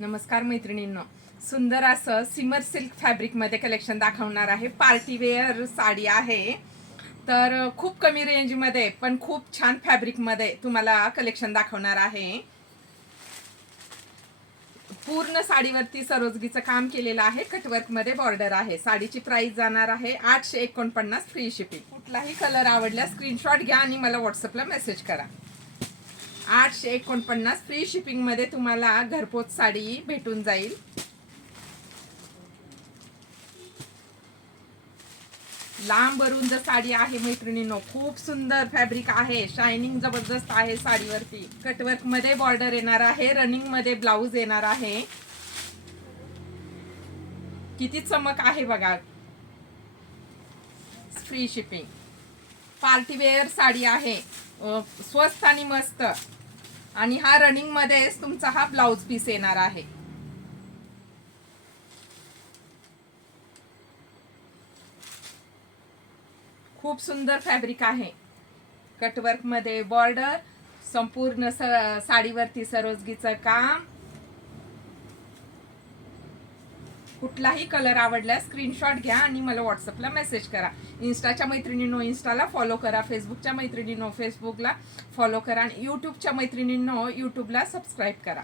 नमस्कार मैत्रिणींनो, सुंदर असं सिमर सिल्क फॅब्रिकमध्ये कलेक्शन दाखवणार आहे. पार्टी वेअर साडी आहे. तर खूप कमी रेंजमध्ये पण खूप छान फॅब्रिकमध्ये तुम्हाला कलेक्शन दाखवणार आहे. पूर्ण साडीवरती सरोजगीचं काम केलेलं आहे. कटवर्कमध्ये बॉर्डर आहे. साडीची प्राइस जाणार आहे 849 फ्री शिपिंग. कुठलाही कलर आवडल्यास स्क्रीनशॉट घ्या आणि मला व्हॉट्सअपला मेसेज करा. 849 फ्री शिपिंगमध्ये तुम्हाला घरपोच साडी भेटून जाईल. लांब रुंद साडी आहे मैत्रिणींनो, खूप सुंदर फॅब्रिक आहे. शायनिंग जबरदस्त आहे साडीवरती. कटवर्क मध्ये बॉर्डर येणार आहे. रनिंग मध्ये ब्लाउज येणार आहे. किती चमक आहे बघा. Free shipping. Party wear sari आहे, स्वस्त आणि मस्त. आणि हा रनिंग मध्येच तुमचा हा ब्लाउज पीस येणार आहे. खूप सुंदर फॅब्रिक आहे. कटवर्क मध्ये बॉर्डर, संपूर्ण साडीवरती सरोजगीचं काम. कुठलाही कलर आवडल्यास स्क्रीनशॉट घ्या आणि मला व्हॉट्सअपला मेसेज करा. इन्स्टाच्या मैत्रिणींनो इन्स्टाला फॉलो करा. फेसबुकच्या मैत्रिणींनो फेसबुकला फॉलो करा. आणि यूट्यूबच्या मैत्रिणींनो यूट्यूबला सबस्क्राईब करा.